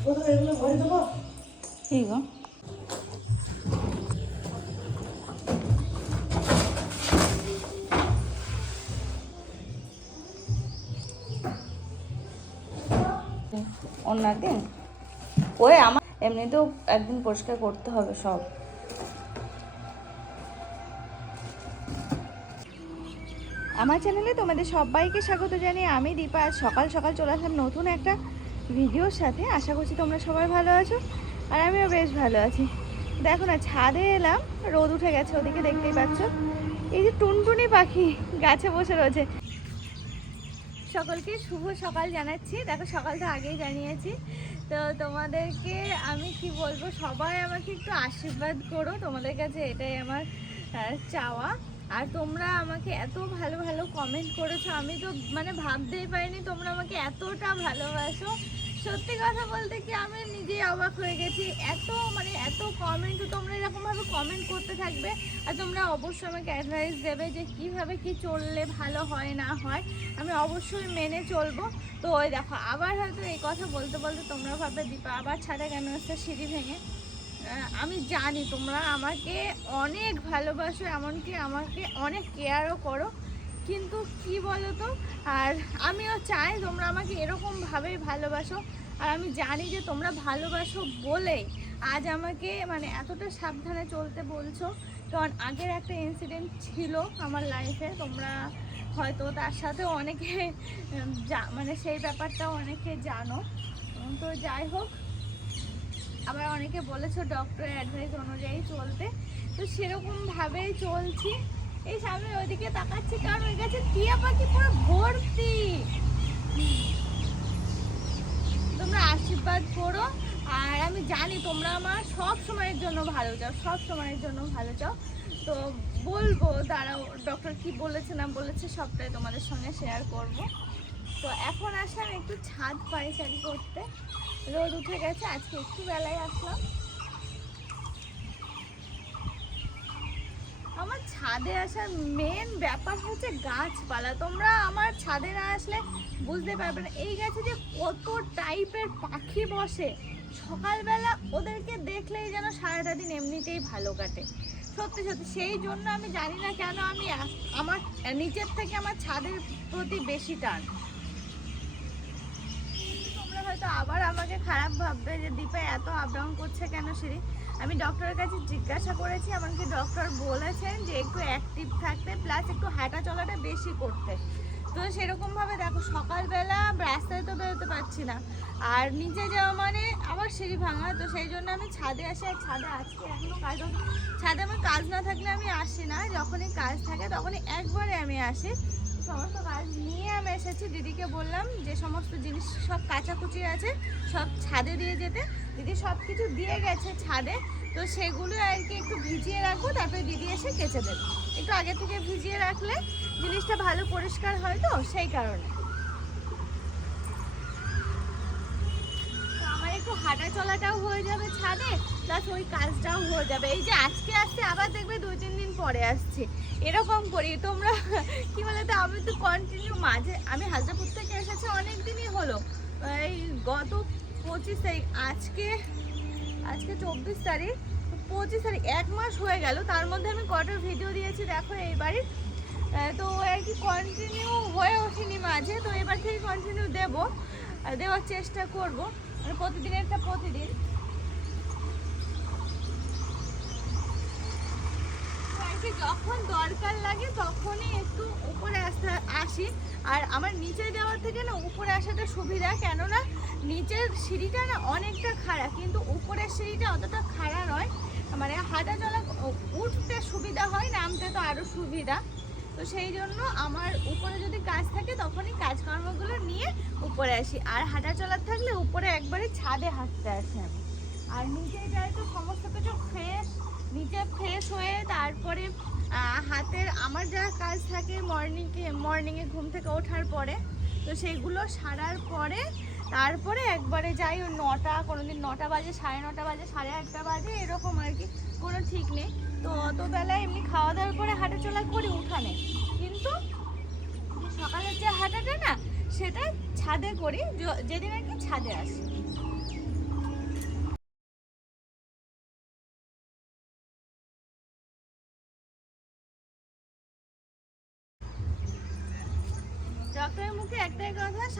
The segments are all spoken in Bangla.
ঠিক গো অন্য দিন ওই আমার এমনিতেও একদিন পরিষ্কার করতে হবে সব। আমার চ্যানেলে তোমাদের সবাইকে স্বাগত জানিয়ে আমি দীপা আজ সকাল সকাল চলে আসলাম নতুন একটা ভিডিওর সাথে। আশা করছি তোমরা সবাই ভালো আছো আর আমিও বেশ ভালো আছি। দেখো না ছাদে এলাম, রোদ উঠে গেছে ওদিকে দেখতেই পাচ্ছ। এই যে টুনটুনি পাখি গাছে বসে রয়েছে। সকলকে শুভ সকাল জানাচ্ছি। দেখো সকালটা আগেই জানিয়েছি। তো তোমাদেরকে আমি কি বলবো, সবাই আমাকে একটু আশীর্বাদ করো, তোমাদের কাছে এটাই আমার চাওয়া। আর তোমরা আমাকে এত ভালো ভালো কমেন্ট করেছো, আমি তো মানে ভাবতেই পারিনি তোমরা আমাকে এতটা ভালোবাসো। সত্যি কথা বলতে কি আমি নিজেই অবাক হয়ে গেছি, এত কমেন্ট তোমরা এরকমভাবে কমেন্ট করতে থাকবে। আর তোমরা অবশ্যই আমাকে অ্যাডভাইস দেবে যে কিভাবে কি চললে ভালো হয় না হয়, আমি অবশ্যই মেনে চলবো। তো ওই দেখো আবার হয়তো এই কথা বলতে বলতে তোমরা ভাববে দীপা আবার ছাদে কেন আসছে সিঁড়ি ভেঙে। আমি জানি তোমরা আমাকে অনেক ভালোবাসো, এমনকি আমাকে অনেক কেয়ারও করো, কিন্তু কি বলো তো, আর আমিও চাই তোমরা আমাকে এরকমভাবেই ভালোবাসো। আর আমি জানি যে তোমরা ভালোবাসো বলেই আজ আমাকে মানে এতটা সাবধানে চলতে বলছো। কারণ আগের একটা ইনসিডেন্ট ছিল আমার লাইফে, তোমরা হয়তো তার সাথে অনেকে মানে সেই ব্যাপারটাও অনেকে জানো। তো যাই হোক, আবার অনেকে বলেছো ডক্টরের অ্যাডভাইস অনুযায়ী চলতে, তো সেরকমভাবেই চলছি। এই সামনে ওইদিকে তাকাচ্ছি কারণ ওই গাছে টিয়া পাখি পুরো ভর্তি। তোমরা আশীর্বাদ করো আর আমি জানি তোমরা আমার সব সময়ের জন্য ভালো চাও, সব সময়ের জন্য ভালো চাও। তো বলবো দাঁড়াও ডক্টর কি বলেছে না বলেছে সবটাই তোমাদের সঙ্গে শেয়ার করব। তো এখন আসলাম একটু ছাদ পায়চারি করতে, রোদ উঠে গেছে, আজকে একটু বেলায় আসলাম। আমার ছাদে আসার মেন ব্যাপার হচ্ছে গাছপালা। তোমরা আমার ছাদে না আসলে বুঝতে পারবে না এই গাছে যে কত টাইপের পাখি বসে। সকালবেলা ওদেরকে দেখলেই যেন সারাটা দিন এমনিতেই ভালো কাটে, সত্যি সত্যি। সেই জন্য আমি জানি না কেন আমি আমার নিচের থেকে আমার ছাদের প্রতি বেশি টান। তোমরা হয়তো আবার আমাকে খারাপ ভাববে যে দীপা এত আপ ডাউন করছে কেন সিঁড়ি। আমি ডক্টরের কাছে জিজ্ঞাসা করেছি, এমনকি ডক্টর বলেছেন যে একটু অ্যাক্টিভ থাকতে প্লাস একটু হাঁটা চলাটা বেশি করতে। তো সেরকমভাবে দেখো সকালবেলা রাস্তায় তো বেরোতে পারছি না, আর নিচে যাওয়া মানে আবার সিঁড়ি ভাঙা। তো সেই জন্য আমি ছাদে আসি, আর ছাদে আজকে এখনও কাজ, ছাদে আমার কাজ না থাকলে আমি আসি না, যখনই কাজ থাকে তখনই একবারে আমি আসি। সমস্ত কাজ নিয়ে আমি এসেছি, দিদিকে বললাম যে সমস্ত জিনিস সব কাচাকুচি আছে সব ছাদে দিয়ে যেতে। দিদি সব কিছু দিয়ে গেছে ছাদে, তো সেগুলো আর কি একটু ভিজিয়ে রাখবো, তারপরে দিদি এসে কেচে দেবে। একটু আগে থেকে ভিজিয়ে রাখলে জিনিসটা ভালো পরিষ্কার হয়, তো সেই কারণে আমার একটু হাঁটা চলাটাও হয়ে যাবে ছাদে, প্লাস ওই কাজটাও হয়ে যাবে। এই যে আজকে আসছে আবার দেখবে 2-3 দিন পরে আসছে, এরকম করি। তোমরা কি বলতো, আমি তো কন্টিনিউ মাঝে, আমি হাজারপুর থেকে এসেছি অনেক দিনই হলো, এই গত 25 তারিখ, আজকে 24 তারিখ, 25 তারিখ 1 মাস হয়ে গেল। তার মধ্যে আমি কটার ভিডিও দিয়েছি দেখো এই বাড়ির। তো আর কি কন্টিনিউ হয়ে ওঠেনি মাঝে, তো এবার থেকে কন্টিনিউ দেওয়ার চেষ্টা করবো, মানে প্রতিদিনেরটা প্রতিদিন। যখন দরকার লাগে তখনই একটু উপরে আসি। আর আমার নিচে যাওয়ার থেকে না উপরে আসাটা সুবিধা, কেননা নিচের সিঁড়িটা না অনেকটা খাড়া, কিন্তু উপরের সিঁড়িটা অতটা খাড়া নয়, মানে হাঁটা চলা উঠতে সুবিধা হয়, নামতে তো আরও সুবিধা। তো সেই জন্য আমার উপরে যদি কাজ থাকে তখনই কাজকর্মগুলো নিয়ে উপরে আসি, আর হাঁটা চলার থাকলে উপরে একবারে ছাদে হাঁটতে আসি আমি। আর নিচে যাই তো সমস্ত কিছু নিচে ফ্রেশ হয়ে তারপরে হাতের আমার যা কাজ থাকে মর্নিংয়ে ঘুম থেকে ওঠার পরে, তো সেইগুলো সারার পরে তারপরে একবারে যাই ওই 9টা, কোনোদিন 9টা বাজে, 9:30 বাজে, 8:30 বাজে, এরকম আর কি, কোনো ঠিক নেই। তো অত বেলায় এমনি খাওয়া দাওয়ার পরে হাঁটাচলা করি উঠানে, কিন্তু সকালের যে হাঁটাটা না সেটা ছাদে করি, যেদিন আর কি ছাদে আসি।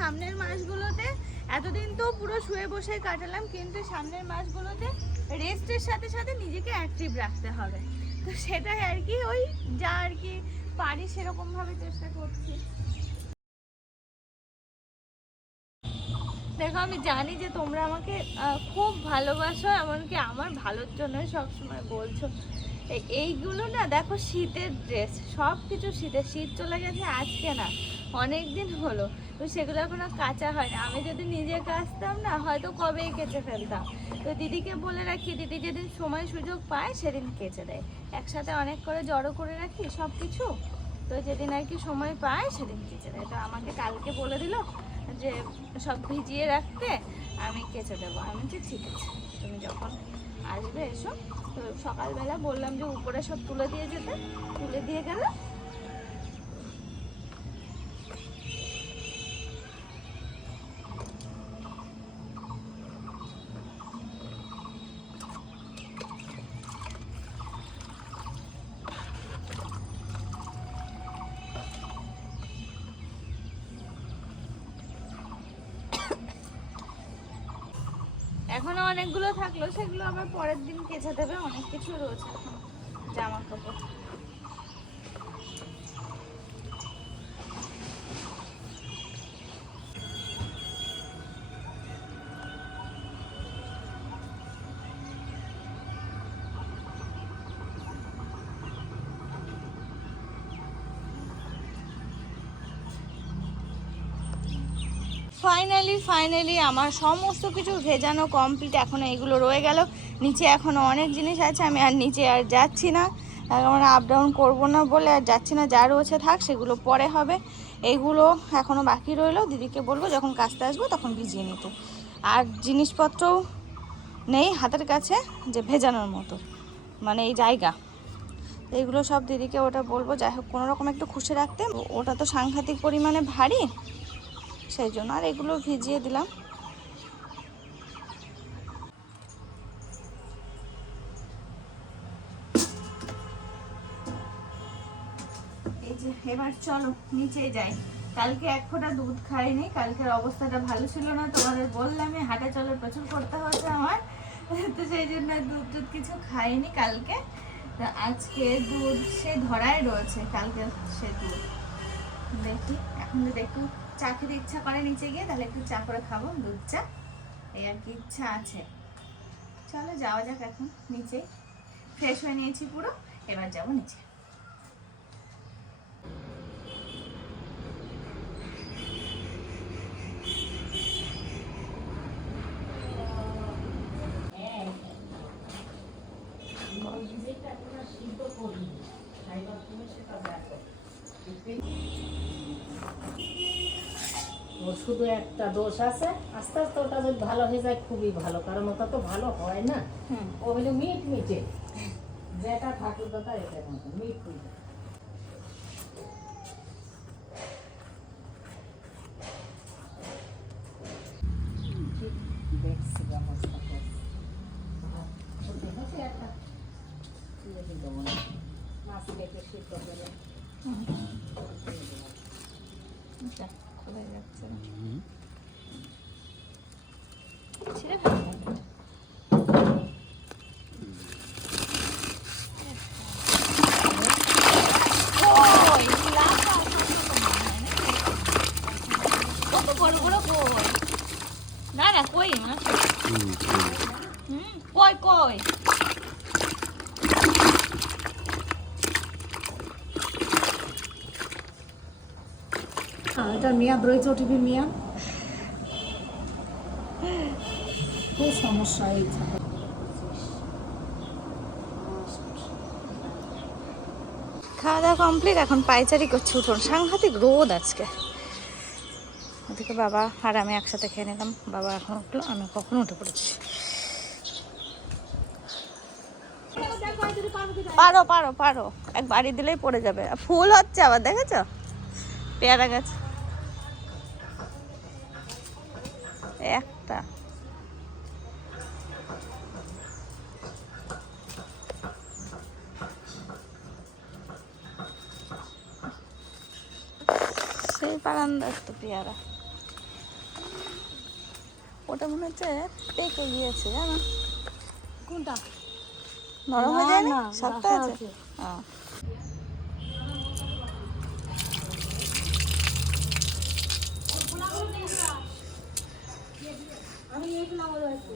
সামনের মাসগুলোতে এতদিন তো পুরো শুয়ে বসে কাটালাম, কিন্তু সামনের মাসগুলোতে রেস্টের সাথে সাথে নিজেকে অ্যাক্টিভ রাখতে হবে। তো সেটাই আর কি, ওই যা আর কি পারি সেরকমভাবে চেষ্টা করছি। দেখো আমি জানি যে তোমরা আমাকে খুব ভালোবাসো, এমনকি আমার ভালোর জন্যই সবসময় বলছো। এইগুলো না দেখো শীতের ড্রেস, সব কিছু শীতের, শীত চলে গেছে আজকে না, অনেক দিন হলো, তো সেগুলো এখনো কাঁচা হয় না। আমি যদি নিজে কাচতাম না হয়তো কবেই কেচে ফেলতাম। তো দিদিকে বলে রাখি, দিদি যেদিন সময় সুযোগ পায় সেদিন কেচে দেয়, একসাথে অনেক করে জড়ো করে রাখি সব কিছু, তো যেদিন আর কি সময় পায় সেদিন কেচে দেয়। তো আমাকে কালকে বলে দিল যে সব ভিজিয়ে রাখতে, আমি কেচে দেবো। আমি যে ঠিক আছে, তুমি যখন আসবে এসো। তো সকালবেলা বললাম যে উপরে সব তুলে দিয়ে যেতে, তুলে দিয়ে গেল। এখনো অনেকগুলো থাকলো, সেগুলো আবার পরের দিন কেচে দেবে। অনেক কিছু রয়েছে এখন জামা কাপড়। ফাইনালি আমার সমস্ত কিছু ভেজানো কমপ্লিট। এখনও এগুলো রয়ে গেল, নিচে এখনও অনেক জিনিস আছে। আমি আর নিচে আর যাচ্ছি না, আমরা আপ ডাউন করবো না বলে আর যাচ্ছি না। যা রয়েছে থাক, সেগুলো পরে হবে। এইগুলো এখনও বাকি রইলো, দিদিকে বলবো যখন কাচতে আসবো তখন ভিজিয়ে নিতে। আর জিনিসপত্রও নেই হাতের কাছে যে ভেজানোর মতো, মানে এই জায়গা, এইগুলো সব দিদিকে ওটা বলবো। যাই হোক কোনো রকম একটু খুশি রাখতে, ওটা তো সাংঘাতিক পরিমাণে ভারী, সেই জন্য আর এগুলো ভিজিয়ে দিলাম। এই যে এবার চলো নিচে যাই। কালকে এক ফোঁটা দুধ খাইনি, কালকের অবস্থাটা ভালো ছিল না, তোমাদের বললামই হাঁটা চলো প্রচুর করতে হচ্ছে আমার, তো সেই জন্য দুধ কিছু খাইনি কালকে। তো আজকে দুধ সে ধরাই রয়েছে, কালকে সে দুধ দেখি। এখন যদি একটু চা খেতে ইচ্ছা করে নিচে গিয়ে, তাহলে একটু চা করে খাবো, দুধ চা, এই আর কি ইচ্ছা আছে। চলো যাওয়া যাক এখন নিচে। ফ্রেশ হয়ে নিয়েছি পুরো, এবার যাবো নিচে। শুধু একটা দোষ আছে, আস্তে আস্তে ওটা যদি ভালো হয়ে যায় খুবই ভালো, কারণ ওটা তো ভালো হয় না। ও হলো মিট মিটে, যেটা ঠাকুর কথা এটার মতো মিট মিটে। দেখছি ব্যবস্থা করছি একটা মাছ কেটে সিদ্ধ করে খোলা যাচ্ছে না, ছেড়ে ফেলবো। কত বড় বড় কই, না না কই মাছ, কই কই এটা মেয়াদ রয়েছে, ওটিপির মেয়াদ, খুব সমস্যা এই। খাওয়া দাওয়া কমপ্লিট, এখন পায়চারি করছি উঠোন। সাংঘাতিক রোদ আজকে। ওদিকে বাবা আর আমি একসাথে খেয়ে নিলাম, বাবা এখন উঠলো, আমি কখন উঠে পড়েছি। পারো পারো পারো, এক বাড়ি দিলেই পড়ে যাবে। ফুল হচ্ছে আবার, দেখেছ পেয়ারা গাছ একটা। সেই বারান্দার তো পেয়ারা। ওটা মনে হচ্ছে পেকে গিয়েছে জানো। কোনটা? নরম হয়ে যায় না, না, শক্ত রাখা আছে। আছে। হ্যাঁ। আমি এইগুলো আমার আছে।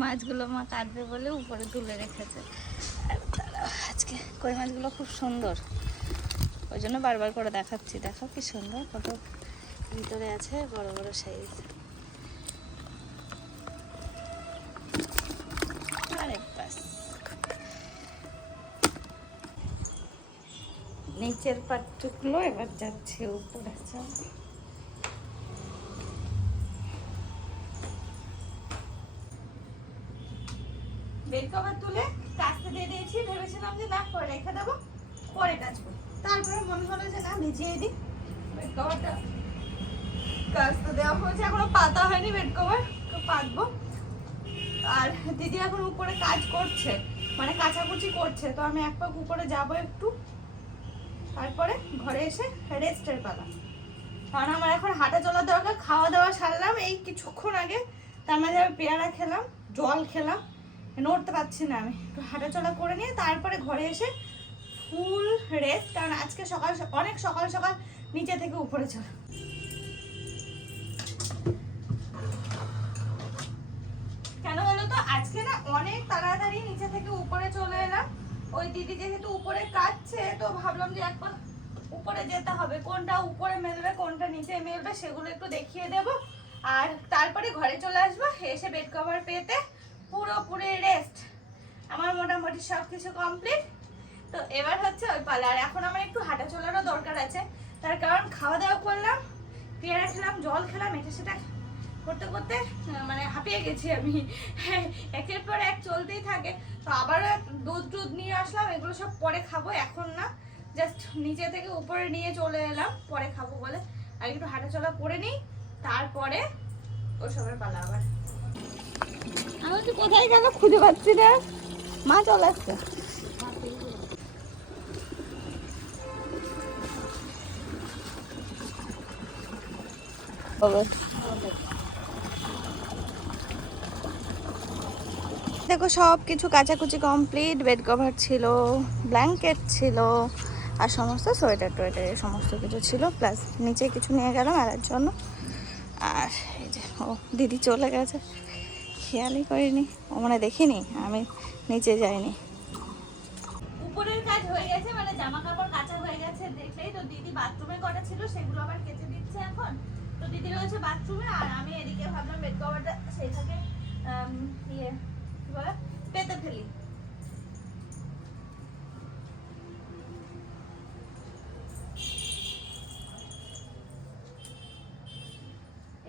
মাছগুলো মা কাটবে বলে উপরে তুলে রেখেছে। আর দাঁড়াও, আজকে কই মাছগুলো খুব সুন্দর, ওই জন্য বারবার করে দেখাচ্ছি। দেখো কি সুন্দর, কত ভিতরে আছে, বড় বড় সাইজ। আরে বাস, নিচের পাটগুলো এবার যাচ্ছে উপরে। বেড কভার তুলে কাচতে দিয়ে দিয়েছি, ভেবেছিলাম যে না পরে রেখে দেবো, পরে কাচবো। তারপরে মনে হলো যে না ভিজিয়ে দিই। বেড কভারটা কাচতে দেওয়া হয়েছে, এখনো পাতা হয়নি বেড কভার, তো পাতবো। আর দিদি এখন উপরে কাজ করছে, মানে কাচাকুচি করছে, তো আমি এক পাক উপরে যাবো একটু, তারপরে ঘরে এসে রেস্টের পালা। কারণ আমার এখন হাঁটা চলার দরকার। খাওয়া দাওয়া সারলাম এই কিছুক্ষণ আগে, তার মাঝে আমি পেয়ারা খেলাম, জল খেলাম, নড়তে পারছি না। আমি একটু হাঁটাচলা করে নিয়ে তারপরে ঘরে এসে ফুল রেস্ট, কারণ আজকে অনেক সকাল সকাল নিচে থেকে উপরে চলে। কেন বলো তো, আজকে না অনেক তাড়াতাড়ি নিচে থেকে উপরে চলে এলাম। ওই দিদি যেহেতু উপরে কাটছে, তো ভাবলাম যে একবার উপরে যেতে হবে, কোনটা উপরে মেলবে কোনটা নিচে মেলবে সেগুলো একটু দেখিয়ে দেব। আর তারপরে ঘরে চলে আসবো, এসে বেড কভার পেতে পুরোপুরি রেস্ট। আমার মোটামুটি সব কিছু কমপ্লিট। তো এবার হচ্ছে ওই পালা। আর এখন আমার একটু হাঁটা চলারও দরকার আছে, তার কারণ খাওয়া দাওয়া করলাম, পেয়ারা খেলাম, জল খেলাম, এটা সেটা করতে করতে মানে হাঁপিয়ে গেছি আমি। একের পর এক চলতেই থাকে। তো আবারও দুধ নিয়ে আসলাম, এগুলো সব পরে খাবো, এখন না। জাস্ট নিচে থেকে উপরে নিয়ে চলে এলাম পরে খাবো বলে। আর একটু হাঁটাচলা করে নিই, তারপরে ওসবের পালা আবার। আমি তো কোথায় গেল খুঁজে পাচ্ছি না, মা চলে আসছে। দেখো সব কিছু কাচাকুচি কমপ্লিট। বেড কভার ছিল, ব্ল্যাঙ্কেট ছিল, আর সমস্ত সোয়েটার টোয়েটার সমস্ত কিছু ছিল, প্লাস নিচে কিছু নিয়ে গেলাম এলার জন্য। আর এই যে ও দিদি চলে গেছে, খেয়ালই করিনি, ও মানে দেখিনি আমি নিচে যাইনি। উপরের কাজ হয়ে গেছে, মানে জামা কাপড় কাচা হয়ে গেছে দেখলেই তো। দিদি বাথরুমে করা ছিল, সেগুলো আবার কেচে দিচ্ছে এখন। তো দিদি রয়েছে বাথরুমে, আর আমি এদিকে ভাবলাম বেড কভারটা সেই থেকে ইয়ে কি বলে পেতে ফেলি।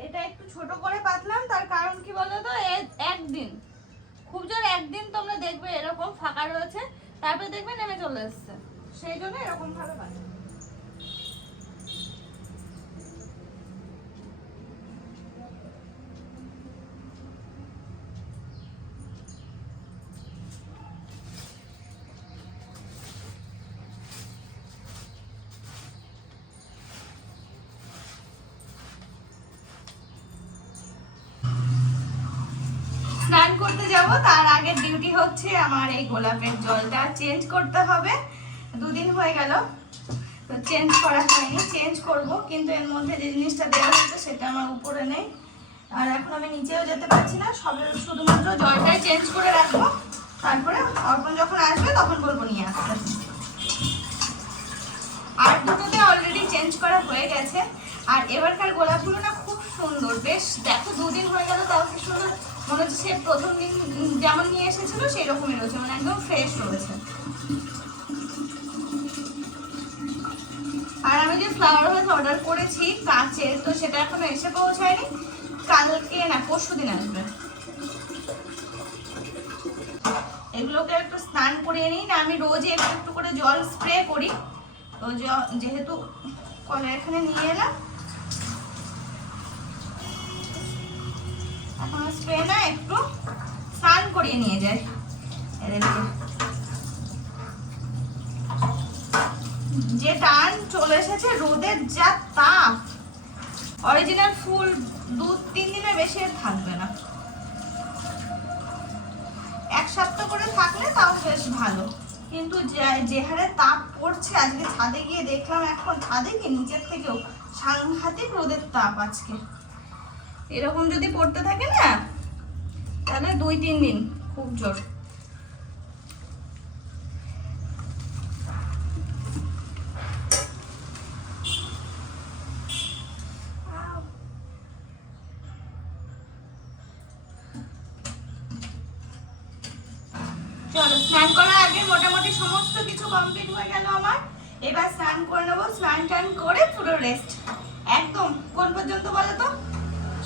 এটা একটু ছোট করে পাতলাম, তার কারণ কি বলতো, একদিন খুব জোর একদিন তোমরা দেখবে এরকম ফাঁকা রয়েছে, তারপরে দেখবে নেমে চলে এসছে, সেই জন্য এরকম ভাবে পাতলাম। স্নান করতে যাব, তার আগের ডিউটি হচ্ছে আমার এই গোলাপের জলটা চেঞ্জ করতে হবে। দুদিন হয়ে গেল, তো চেঞ্জ করা হয়নি, চেঞ্জ করব, কিন্তু এর মধ্যে যে জিনিসটা দেওয়া হচ্ছে সেটা আমার উপরে নেই। আর এখন আমি নিচেও যেতে পারছি না, সবে শুধুমাত্র জলটাই চেঞ্জ করে রাখবো, তারপরে অর্পণ যখন আসবে তখন বলবো নিয়ে আসতে। আর দুটোতে অলরেডি চেঞ্জ করা হয়ে গেছে। আর এবারকার গোলাপগুলো না খুব সুন্দর, বেশ দেখো দুদিন হয়ে গেল তাও কি সুন্দর, মনে হচ্ছে সে প্রথম দিন যেমন নিয়ে এসেছিল সেই রকমই রয়েছে, মানে একদম ফ্রেশ রয়েছে। আর আমি যে ফ্লাওয়ার ভাস অর্ডার করেছি কাচের, তো সেটা এখনো এসে পৌঁছায়নি, কালকে না পরশু দিন আসবে। এগুলোকে একটু স্নান করিয়ে নিই না, আমি রোজই একটু একটু করে জল স্প্রে করি। তো যেহেতু কলে এখানে নিয়ে এলাম, এখন স্প্রে না একটু স্নান করিয়ে নিয়ে যায় এদেরকে। যে টান চলে এসেছে, রোদের যা তাপ, অরিজিনাল ফুল 2-3 দিনের বেশি আর থাকবে না, 1 সপ্তাহ করে থাকলে তাও বেশ ভালো। কিন্তু যে হারে তাপ পড়ছে, আজকে ছাদে গিয়ে দেখলাম, এখন ছাদে কি নিচের থেকেও সাংঘাতিক রোদের তাপ আজকে। এরকম যদি পড়তে থাকে না, তাহলে 2-3 দিন খুব জোর। চলো, স্নান করার আগে মোটামুটি সমস্ত কিছু কমপ্লিট হয়ে গেল আমার। এবার স্নান করে নেবো, স্নান টান করে পুরো রেস্ট একদম। কোন পর্যন্ত বলো তো?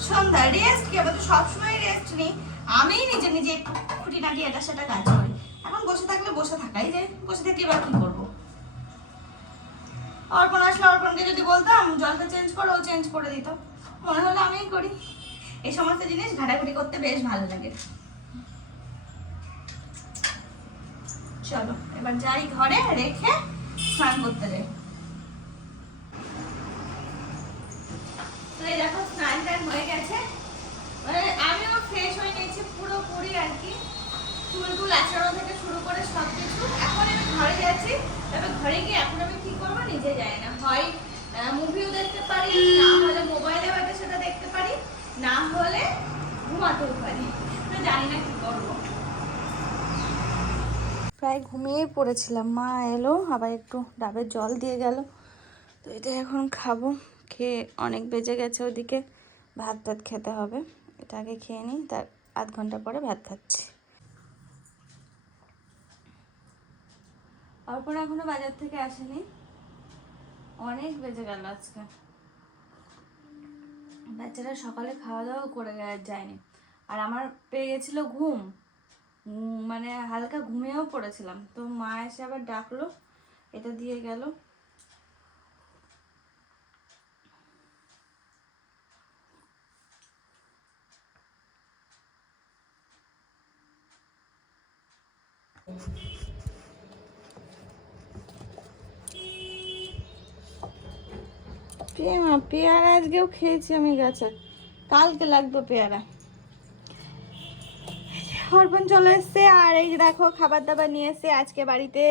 সন্ধ্যা। রেস্ট কি, আমরা তো সবসময় রেস্ট নিই। আমি নিজে নিজে একটু খুঁটিনাটি এটা সেটা কাজ করি। এখন বসে থাকলে বসে থাকাই যায়, বসে থেকে এবার কি করবো? অর্পণ আসলে অর্পণকে যদি বলতাম জলটা চেঞ্জ করো, ও চেঞ্জ করে দিত। মনে হলো আমিই করি। এই সমস্ত জিনিস ঘাটাঘুটি করতে বেশ ভালো লাগে। চলো এবার যাই ঘরে, রেখে স্নান করতে যাই। এই দেখো স্নান টান হয়ে গেছে, আমিও ফ্রেশ হয়ে নিয়েছি পুরোপুরি আর কি, চুল টুল আঁচড়ানো থেকে শুরু করে সব কিছু। এখন আমি ঘরে যাচ্ছি, তবে ঘরে গিয়ে এখন আমি কি করবো নিজে জানি না। হয় মুভিও দেখতে পারি, না হলে মোবাইলে হয়তো সেটা দেখতে পারি, না হলে ঘুমাতেও পারি, তো জানি না কি করবো। প্রায় ঘুমিয়েই পড়েছিলাম, মা এলো, আবার একটু ডাবের জল দিয়ে গেল, তো এটা এখন খাবো। খেয়ে অনেক বেজে গেছে, ওদিকে ভাত টাত খেতে হবে, এটা আগে খেয়ে নিই, তার আধ ঘন্টা পরে ভাত খাচ্ছি। অর্পণ এখনো বাজার থেকে আসেনি, অনেক বেজে গেল আজকে। বাচ্চারা সকালে খাওয়া দাওয়া করে যায়নি, আর আমার পেয়ে গেছিল ঘুম, মানে হালকা ঘুমিয়েও পড়েছিলাম, তো মা এসে আবার ডাকলো, এটা দিয়ে গেল। পেয়ারা আজকেও খেয়েছি আমি গাছে, কালকে লাগতো পেয়ারা। অর্পণ চলে এসছে, আর এই দেখো খাবার দাবার নিয়ে এসছে। আজকে বাড়িতে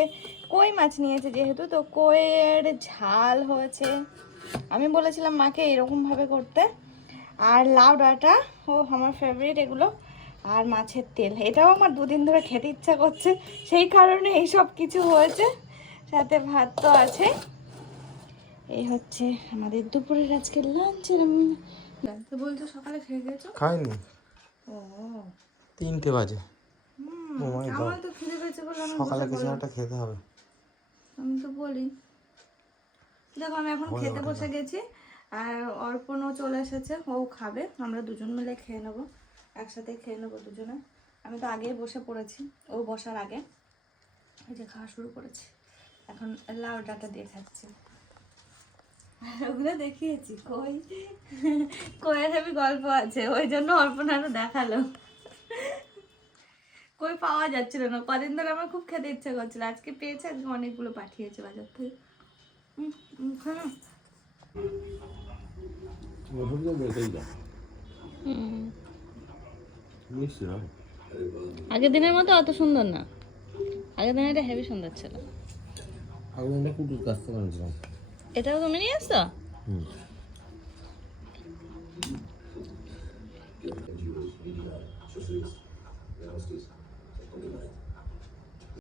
কই মাছ নিয়েছে যেহেতু, তো কইয়ের ঝাল হয়েছে। আমি বলেছিলাম মাকে এরকমভাবে করতে, আর লাউ ডাঁটা, ও আমার ফেভারিট এগুলো, আর মাছের তেল, এটাও আমার 2 দিন ধরে খেতে ইচ্ছা করছে, সেই কারণে এই সব কিছু হয়েছে, সাথে ভাত তো আছে। এই হচ্ছে আমাদের দুপুরের আজকে লাঞ্চের। তো বলছো সকালে খেয়ে গেছো? খাইনি, ও 3টে বাজে। আমার তো খিদে পেয়েছে বলে আমি সকালে কিছু একটা খেতে হবে। আমি তো বলি। দেখো আমি এখন খেতে বসে গেছি, আর অর্পণও চলে এসেছে, ও খাবে, আমরা দুজন মিলে খেয়ে নেবো, একসাথে খেয়ে নেবো দুজনে। আমি তো আগেই বসে পড়েছি, ও বসার আগে এই যে খাওয়া শুরু করেছি, এখন লাউ ডাঁটা দিয়ে খাচ্ছি। ওগুলো দেখিয়েছি, কইয়ের হেবি গল্প আছে, ওই জন্য অর্পণ আরো দেখালো। কই পাওয়া যাচ্ছিল না, কদিন ধরে আমার খুব খেতে ইচ্ছে করছিল, আজকে পেয়েছে, আজকে অনেকগুলো পাঠিয়েছে বাজার থেকে। আগের দিনের মতো অত সুন্দর না, আগের দিনের এটা হেভি সুন্দর ছিল। এটাও তুমি নিয়ে আসছো?